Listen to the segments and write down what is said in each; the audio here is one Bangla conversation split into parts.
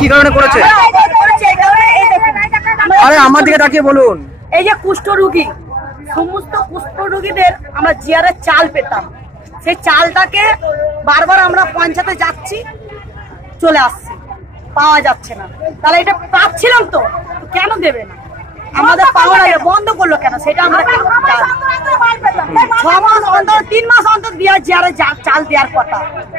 কি কারণে করেছে? আরে আমার দিকে তাকিয়ে বলুন। এই যে কুষ্ঠ রোগী, সমস্ত কুষ্ঠ রোগীদের আমরা জিআরের চাল পেতাম, সেই চালটাকে বারবার আমরা পঞ্চায়েতে যাচ্ছি, চলে আসছি, পাওয়া যাচ্ছে না। তাহলে এটা পাচ্ছিলাম তো, কেন দেবে না? আমাদের পাওয়ার আগে বন্ধ করলো কেন সেটা আমরা 6 মাস অন্তর 3 মাস অন্তর দেওয়ার জিআরের চাল দেওয়ার কথা,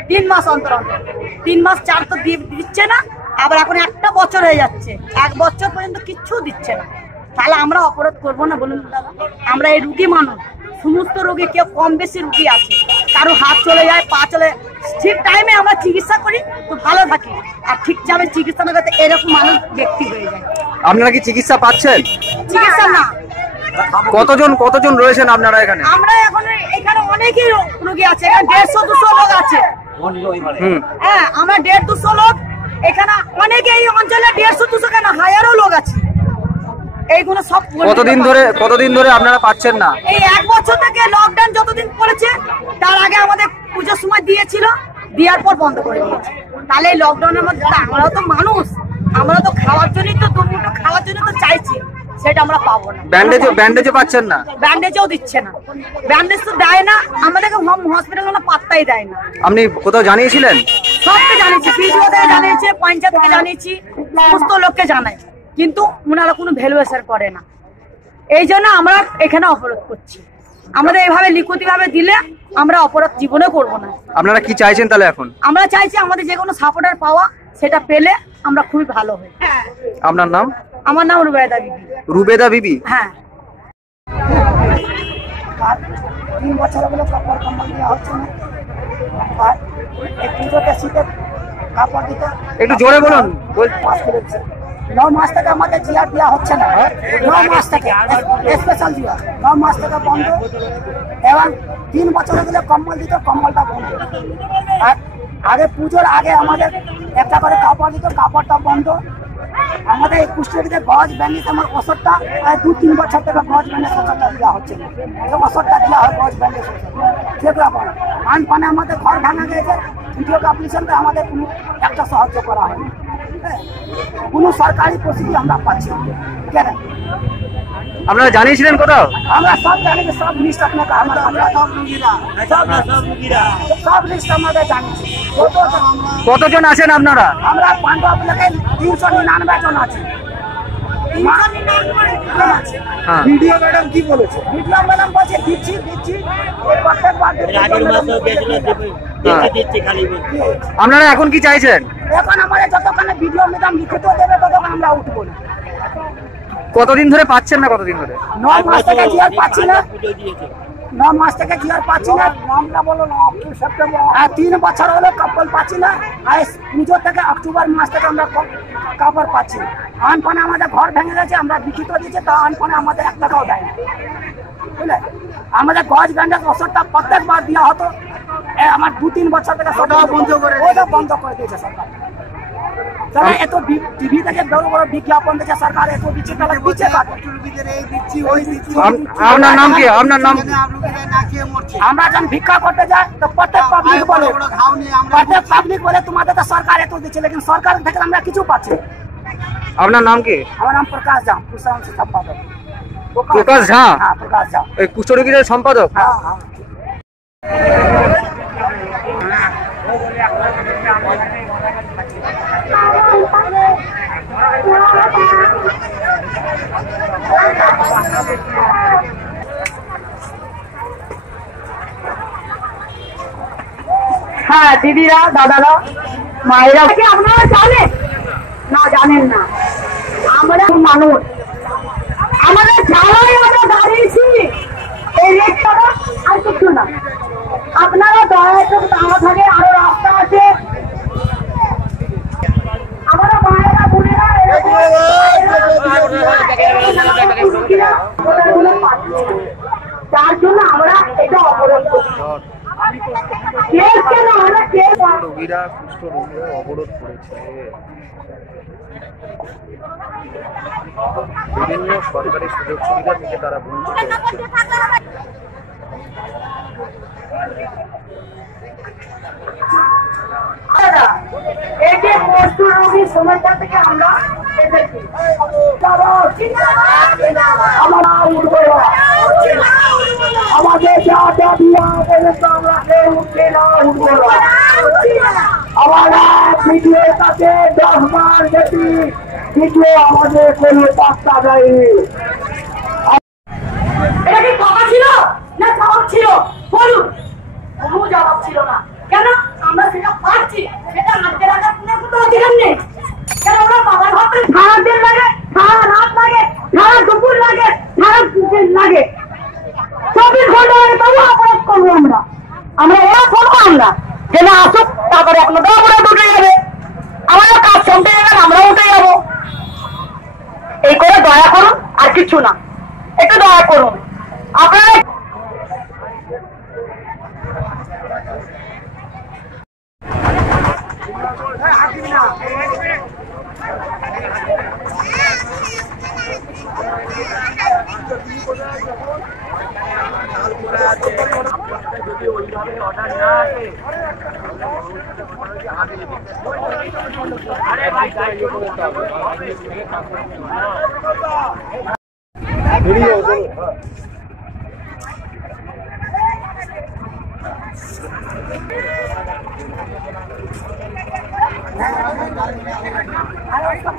3 মাস অন্তর অন্তর 3 মাস চাল তো দিচ্ছে না। আবার এখন 1 বছর হয়ে যাচ্ছে, 1 বছর পর্যন্ত কিচ্ছু দিচ্ছে না। তাহলে আমরা অপরাধ করবো না বলুন দাদা? আমরা এই রুগী মানুষ, সমস্ত রোগী কেউ কম বেশি রুগী আছে, কারো হাত চলে যায়, পা চলে, ঠিক টাইমে আমরা চিকিৎসা করি তো ভালো থাকি, আর ঠিক টাইমে চিকিৎসা না করতে এরকম মানুষ ব্যক্তি হয়ে যায়। আপনারা কি চিকিৎসা পাচ্ছেন? চিকিৎসা না। কতজন রয়েছেন আপনারা এখানে? আমরা এখন এখানে অনেকই রোগী আছে, এখানে 150-200 লোক আছে। হ্যাঁ, আমরা 150-200 লোক এখানে, অনেকে এই অঞ্চলে 150-200 কেন হাজারও লোক আছে। এইগুলো সব কতদিন ধরে আপনারা পাচ্ছেন না? এই 1 বছর থেকে লকডাউন যতদিন পড়েছে, তার আগে আমাদের পুজোর সময় দিয়েছিল, দেওয়ার পর বন্ধ করে দিয়েছে। তাহলে এই লকডাউনের মধ্যে আমরা তো মানুষ, আমরা তো খাওয়ার জন্যই তো, দুমুঠো খাওয়ার জন্য তো চাইছি, সেটা আমরা পাবো না। ব্যান্ডেজও পাচ্ছেন না? ব্যান্ডেজও দিচ্ছে না, ব্যান্ডেজ তো দেয় না আমাদেরকে, হোম হসপিটালে পাত্তাই দেয় না। আপনি কোথাও জানিয়েছিলেন? সবকে জানিয়েছি, পিজিও থেকে জানিয়েছি, পঞ্চায়েত থেকে জানিয়েছি, সমস্ত লোককে জানাই, কিন্তু ওনারা কোনো ভ্যালুয়েশন করে না। এই জন্য আমরা এখানে অপরাধ করছি। আমাদের এভাবে লিখিত ভাবে দিলে আমরা অপরাধ জীবনে করব না। আপনারা কি চাইছেন তাহলে এখন? আমরা চাইছি আমাদের যে কোনো সাপোর্টার পাওয়া, সেটা পেলে আমরা খুবই ভালো হই। আপনার নাম? আমার নাম রুবেদা বিবি। রুবেদা বিবি? হ্যাঁ। 3 বছর হলো কাপড় কম্বল দেওয়া হচ্ছে না, আর এই পুজোতে শীতের কাপড় দিতে একটু জোরে বলুন। 9 মাস থেকে আমাদের জিআর দেওয়া হচ্ছে না, 9 মাস থেকে স্পেশাল জিআর 9 মাস থেকে বন্ধ, এবং 3 বছর হলে কম্বল দিত, কম্বলটা বন্ধ। আর আগে পুজোর আগে আমাদের একটা করে কাপড় দিত, কাপড়টা বন্ধ। আমাদের এই কুষ্টিতে গজ ব্যান্ডেজ আমার ওষুধটা 2-3 বছর থেকে গজ ব্যান্ডেজ ওষুধটা দেওয়া হচ্ছে না, ওষুধটা দেওয়া হয় গজ ব্যান্ডেজ ওষুধ, যেগুলো পড়ে আন পানে আমাদের ঘর ভাঙা গেছে, ভিডিও অ্যাপ্লিকেশনটা আমাদের কোনো একটা সাহায্য করা হয়নি, কোনো সরকারি প্রস্তুতি আমরা পাচ্ছি না। কেন আপনারা জানিয়েছিলেন কোথাও? আমরা সব জানি, সব লিস্ট আপনাকে সব লিস্ট আমাদের জানিয়েছি। কতজন আছেন আপনারা? আমরা পাণ্ডব এলাকায় 399 জন আছি। ভিডিও ম্যাডাম কি বলেছে? ভিডিও ম্যাডাম বলছে দিচ্ছি, আপনারা এখন কি চাইছেন? এখন আমাদের যতক্ষণে ভিডিও ম্যাডাম লিখিত দেবে ততক্ষণ আমরা উঠবো না। কতদিন ধরে পাচ্ছেন না? কতদিন ধরে? 9 মাস থেকে জিআর পাচ্ছি না, 9 মাস থেকে জিআর পাচ্ছি না, নামটা বলো না, সেপ্টেম্বর। আর 3 বছর হলো কাপড় পাচ্ছি না, আর পুজো থেকে অক্টোবর মাস থেকে আমরা কাপড় পাচ্ছি না। আনপানে আমাদের ঘর ভেঙে গেছে, আমরা লিখিত দিচ্ছি, তা আনপানে আমাদের 1 টাকাও দেয় না, বুঝলে? আমাদের গজ ব্যান্ডেজ ওষুধটা প্রত্যেকবার দেওয়া হতো, আমার 2-3 বছর থেকে বন্ধ করে দিয়েছে সরকার। তারা এত টিভি থেকে বড় বড় বিজ্ঞাপন থেকে সরকার এত দিচ্ছে, তাহলে দিচ্ছে আপনার নাম কি? আপনার নাম? আমরা যখন ভিক্ষা করতে যাই তো প্রত্যেক পাবলিক বলে তোমাদের তো সরকার এত দিচ্ছে, লেকিন সরকার থেকে আমরা কিছু পাচ্ছি। আপনার নাম কি? আমার নাম প্রকাশ ঝা, সম্পাদক। প্রকাশ ঝা? হ্যাঁ, প্রকাশ ঝা, এই কুষ্ঠ রোগীদের সম্পাদক। হ্যাঁ। হ্যাঁ, দিদিরা, দাদারা, মায়েরা, আপনারা জানেন না? জানেন না? আমরা মানুষ, আমাদের জ্বালাই আমরা দাঁড়িয়েছি এই রেটটা, আর কিছু না। আপনারা দয়া একটু দাঁড়া থাকে, আরো রাস্তা আছে, আমরা মায়েরা বোনেরা তার জন্য আমরা এটা অবরোধ করছি। রোগীরা কুষ্ঠ রোগীরা অবরোধ করেছে, বিভিন্ন সরকারি সুযোগ সুবিধা থেকে তারা বঞ্চিত হচ্ছে। কুষ্ঠরোগী সমস্যা থেকে আমরা এসেছি। আমরা উঠবো না, আমাদের যা দাবিয়া পর্যন্ত আমরা কেউ উঠছে না, উঠবো না। আমরা ভিডিওর কাছে 10 বার গেছি, ভিডিও আমাদের কোনো পাত্তা দেয়নি। এটা কি কথা ছিল না জবাব ছিল? বলুন। কোনো জবাব ছিল না। কেন? আমরা সেটা পাচ্ছি, সেটা আজকে রাখার কোনো অধিকার নেই। কেন? ওরা বাবার ঘর থেকে সারা দিন লাগে, সারা রাত লাগে, সারা দুপুর লাগে, সারা দিন লাগে, 24 ঘন্টা লাগে, তবু অপরাধ করবো আমরা। ওরা করবো আমরা যে না আসুক, তারপরে আপনাদের অপরাধ উঠে যাবে, আমাদের কাজ শুনতে যাবেন, আমরা উঠে যাবো। এই করে দয়া করুন, আর কিছু না, একটু দয়া করুন আপনারা। যদি ওইভাবে অর্ডার না আসে আরে ভাই আর